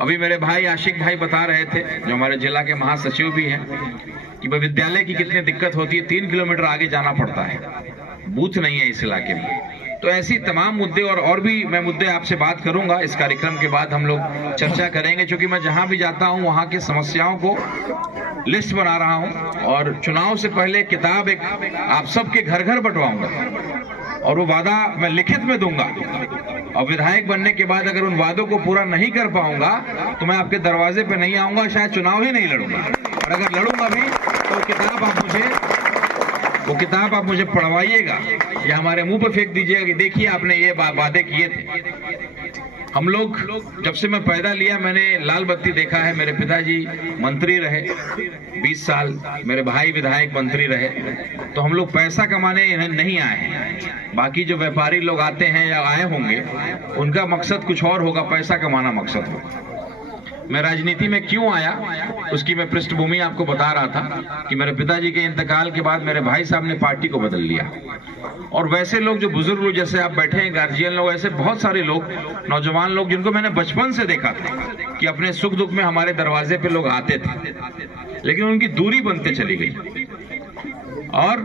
अभी मेरे भाई आशिक भाई बता रहे थे, जो हमारे जिला के महासचिव भी हैं, कि विद्यालय की कितनी दिक्कत होती है। 3 किलोमीटर आगे जाना पड़ता है, बूथ नहीं है इस इलाके में। तो ऐसी तमाम मुद्दे और भी मैं मुद्दे आपसे बात करूंगा। इस कार्यक्रम के बाद हम लोग चर्चा करेंगे, क्योंकि मैं जहां भी जाता हूं वहां की समस्याओं को लिस्ट बना रहा हूं, और चुनाव से पहले किताब एक आप सबके घर घर बंटवाऊंगा, और वो वादा मैं लिखित में दूंगा। और विधायक बनने के बाद अगर उन वादों को पूरा नहीं कर पाऊंगा तो मैं आपके दरवाजे पे नहीं आऊंगा, शायद चुनाव ही नहीं लड़ूंगा। और अगर लड़ूंगा भी तो वो किताब आप मुझे पढ़वाइएगा, या हमारे मुंह पे फेंक दीजिएगा कि देखिए आपने ये वादे किए थे। हम लोग जब से मैं पैदा लिया मैंने लाल बत्ती देखा है। मेरे पिताजी मंत्री रहे 20 साल, मेरे भाई विधायक मंत्री रहे। तो हम लोग पैसा कमाने नहीं आए हैं। बाकी जो व्यापारी लोग आते हैं या आए होंगे उनका मकसद कुछ और होगा, पैसा कमाना मकसद होगा। मैं राजनीति में क्यों आया उसकी मैं पृष्ठभूमि आपको बता रहा था कि मेरे पिताजी के इंतकाल के बाद मेरे भाई साहब ने पार्टी को बदल लिया। और वैसे लोग जो बुजुर्ग लोग जैसे आप बैठे हैं, गार्जियन लोग, ऐसे बहुत सारे लोग, नौजवान लोग जिनको मैंने बचपन से देखा था कि अपने सुख दुख में हमारे दरवाजे पे लोग आते थे, लेकिन उनकी दूरी बनते चली गई। और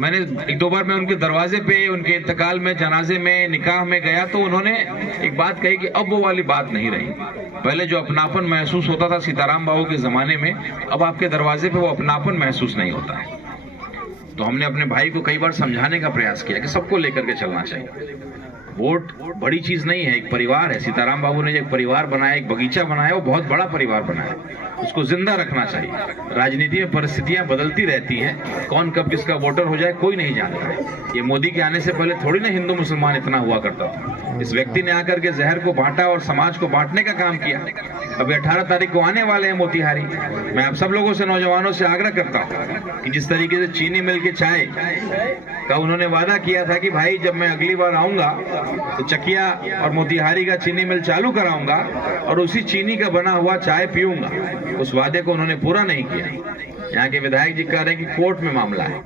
मैंने 1-2 बार मैं उनके दरवाजे पे, उनके इंतकाल में, जनाजे में, निकाह में गया तो उन्होंने एक बात कही कि अब वो वाली बात नहीं रही। पहले जो अपनापन महसूस होता था सीताराम बाबू के जमाने में, अब आपके दरवाजे पे वो अपनापन महसूस नहीं होता है। तो हमने अपने भाई को कई बार समझाने का प्रयास किया कि सबको लेकर के चलना चाहिए। वोट बड़ी चीज नहीं है, एक परिवार है। सीताराम बाबू ने जो एक परिवार बनाया, एक बगीचा बनाया, वो बहुत बड़ा परिवार बनाया, उसको जिंदा रखना चाहिए। राजनीति में परिस्थितियां बदलती रहती हैं, कौन कब किसका वोटर हो जाए कोई नहीं जानता है। ये मोदी के आने से पहले थोड़ी ना हिंदू मुसलमान इतना हुआ करता था। इस व्यक्ति ने आकर के जहर को बांटा और समाज को बांटने का काम किया। अभी 18 तारीख को आने वाले हैं मोतिहारी। मैं आप सब लोगों से, नौजवानों से आग्रह करता हूँ कि जिस तरीके से चीनी मिल के चाय का उन्होंने वादा किया था कि भाई जब मैं अगली बार आऊंगा तो चकिया और मोतिहारी का चीनी मिल चालू कराऊंगा और उसी चीनी का बना हुआ चाय पीऊंगा, उस वादे को उन्होंने पूरा नहीं किया। यहाँ के विधायक जी कह रहे हैं कि कोर्ट में मामला है,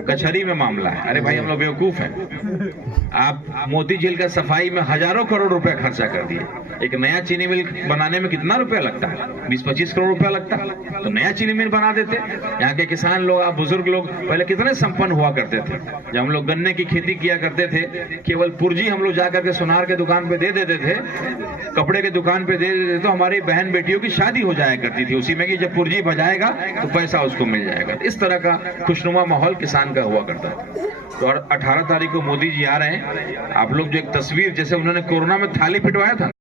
कचहरी में मामला है। अरे भाई हम लोग बेवकूफ हैं। आप मोती झील का सफाई में हजारों करोड़ रुपए खर्चा कर दिए। एक नया चीनी मिल बनाने में कितना रुपया लगता है? 20-25 करोड़ रुपया लगता है, तो नया चीनी मिल बना देते। यहाँ के किसान लोग, आप बुजुर्ग लोग पहले कितने संपन्न हुआ करते थे। जब हम लोग गन्ने की खेती किया करते थे, केवल पुर्जी हम लोग जाकर के सुनार के दुकान पे दे देते थे, कपड़े के दुकान पे दे देते थे, तो हमारी बहन बेटियों की शादी हो जाया करती थी उसी में कि जब पुर्जी बजाएगा तो पैसा उसको मिल जाएगा। इस तरह का खुशनुमा माहौल किसान का हुआ करता है। तो 18 तारीख को मोदी जी आ रहे हैं। आप लोग जो एक तस्वीर, जैसे उन्होंने कोरोना में थाली पिटवाया था।